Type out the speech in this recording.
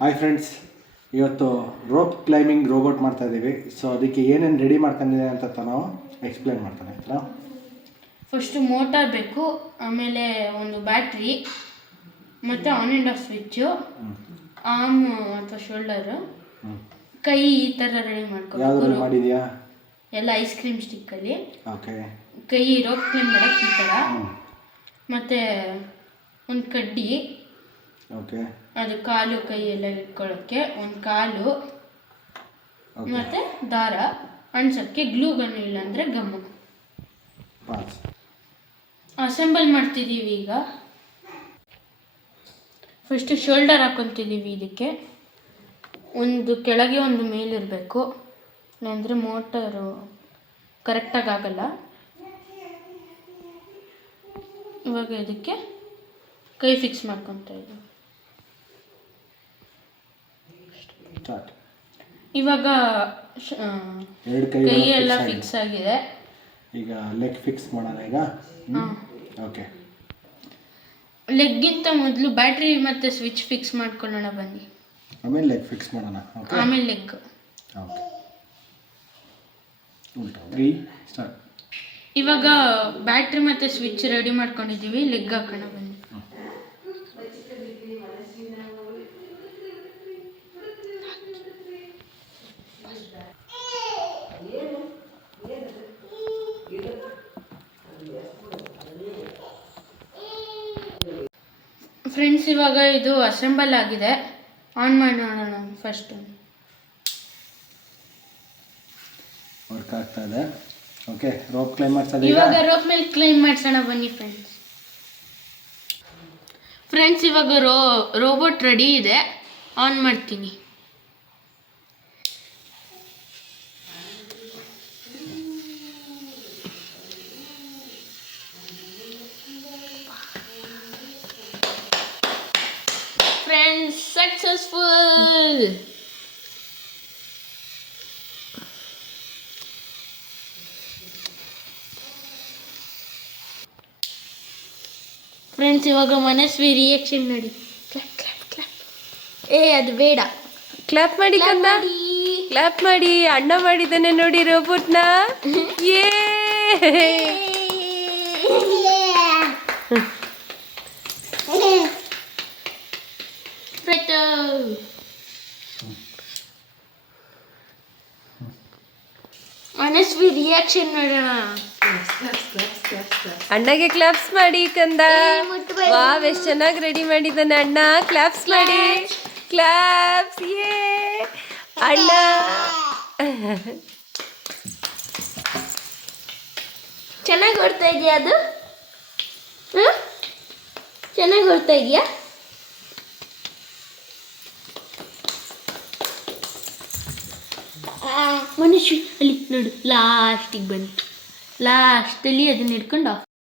Hi friends, ಇವತ್ತು rope climbing robot ಮಾಡ್ತಾ ಇದ್ದೀವಿ. ಸೊ ಅದಕ್ಕೆ ಏನೇನು ರೆಡಿ ಮಾಡ್ಕೊಂಡಿದೆ ಅಂತ ನಾವು ಎಕ್ಸ್ಪ್ಲೇನ್ ಮಾಡ್ತಾನೆ ಆಯ್ತಾ. ಫಸ್ಟು ಮೋಟಾರ್ ಬೇಕು, ಆಮೇಲೆ ಒಂದು ಬ್ಯಾಟ್ರಿ ಮತ್ತು on and of switch, arm ಅಥವಾ ಶೋಲ್ಡರು, ಕೈ ಈ ಥರ ರೆಡಿ ಯಾವ್ದು ಮಾಡಿದ್ಯಾ? ಎಲ್ಲ ಐಸ್ ಕ್ರೀಮ್ ಸ್ಟಿಕ್ಕಲ್ಲಿ. ಓಕೆ. ಕೈ ರೋಪ್ ಕ್ಲೈಂಬ್ ಮಾಡೋಕ್ಕೆ ಈ ಥರ, ಮತ್ತು ಒಂದು ಕಡ್ಡಿ, ಓಕೆ, ಅದು ಕಾಲು ಕೈ ಎಲ್ಲ ಇಟ್ಕೊಳ್ಳೋಕ್ಕೆ ಒಂದು ಕಾಲು, ಮತ್ತು ದಾರ ಅಣ್ಸೋಕ್ಕೆ ಗ್ಲೂ ಗನ್ನು, ಇಲ್ಲಾಂದರೆ ಗಮ್ಮು. ಅಸೆಂಬಲ್ ಮಾಡ್ತಿದ್ದೀವಿ. ಈಗ ಫಸ್ಟು ಶೋಲ್ಡರ್ ಹಾಕ್ಕೊತಿದ್ದೀವಿ. ಇದಕ್ಕೆ ಒಂದು ಕೆಳಗೆ ಒಂದು ಮೇಲಿರಬೇಕು, ಇಲ್ಲಾಂದರೆ ಮೋಟರು ಕರೆಕ್ಟಾಗಿ ಆಗಲ್ಲ. ಇವಾಗ ಇದಕ್ಕೆ ಕೈ ಫಿಕ್ಸ್ ಮಾಡ್ಕೊತಾ ಇದ್ದೀವಿ. ಇವಾಗ ಕೈ ಎಲ್ಲ ಫಿಕ್ಸ್ ಆಗಿದೆ. ಈಗ ಲೆಗ್ ಫಿಕ್ಸ್ ಮಾಡೋಣ. ಈಗ ಓಕೆ, ಲೆಗ್ಗಿಂತ ಮೊದಲು ಬ್ಯಾಟ್ರಿ ಮತ್ತು ಸ್ವಿಚ್ ಫಿಕ್ಸ್ ಮಾಡ್ಕೊಳ್ಳೋಣ ಬನ್ನಿ. ಆಮೇಲೆ ಲೆಗ್ ಫಿಕ್ಸ್ ಮಾಡೋಣ. ಆಮೇಲೆ ಲೆಗ್. Okay, 3 start. ಇವಾಗ ಬ್ಯಾಟ್ರಿ ಮತ್ತು ಸ್ವಿಚ್ ರೆಡಿ ಮಾಡ್ಕೊಂಡಿದ್ದೀವಿ. ಲೆಗ್ ಹಾಕೋಣ ಬನ್ನಿ. ಫ್ರೆಂಡ್ಸ್, ಇವಾಗ ಇದು ಅಸೆಂಬಲ್ ಆಗಿದೆ. ಆನ್ ಮಾಡಿ ನೋಡೋಣ. ಫಸ್ಟ್ ವರ್ಕ್ ಆಗ್ತಾ ಇದೆ. ಓಕೆ, ರೋಪ್ ಕ್ಲೈಂಬ್ ಮಾಡ್ಸೋದು. ಇವಾಗ ರೋಪ್ ಮೇಲೆ ಕ್ಲೈಂಬ್ ಮಾಡ್ಸೋಣ ಬನ್ನಿ ಫ್ರೆಂಡ್ಸ್. ಇವಾಗ ರೋಬೋಟ್ ರೆಡಿ ಇದೆ. ಆನ್ ಮಾಡ್ತೀನಿ. Friends, successful! ಫ್ರೆಂಡ್ಸ್, ಇವಾಗ ಮನಸ್ವಿ ರಿಯಾಕ್ಷನ್ ನೋಡಿ. Clap clap clap. ಅದು ಬೇಡ. ಕ್ಲಾಪ್ ಮಾಡಿ ಕಣ್ಣ, ಕ್ಲಾಪ್ ಮಾಡಿ. ಅಣ್ಣ ಮಾಡಿದ್ದಾನೆ ನೋಡಿ ರೋಬೋಟ್ನ. ಏ ಮನಸ್ವಿ ರಿಯಾಕ್ಷನ್ ನೋಡೋಣ. ಅಣ್ಣಗೆ ಕ್ಲಾಪ್ಸ್ ಮಾಡಿ ಕಂದ. ವಾವ್, ಎಷ್ಟು ಚೆನ್ನಾಗಿ ರೆಡಿ ಮಾಡಿದ್ದಾನೆ ಅಣ್ಣ. ಕ್ಲಾಪ್ಸ್ ಮಾಡಿ, ಕ್ಲಾಪ್ಸ್. ಏ ಅಣ್ಣ ಚೆನ್ನಾಗಿ ಓಡ್ತಾ ಇದೆಯಾ? ಅದು ಚೆನ್ನಾಗಿ ಓಡ್ತಾ ಇದೆಯಾ? ಮನುಷ್ಯ ಅಲ್ಲಿ ನೋಡು, ಲಾಸ್ಟಿಗೆ ಬಂತು. ಲಾಸ್ಟಲ್ಲಿ ಅದನ್ನ ಹಿಡ್ಕೊಂಡು ಆಫ್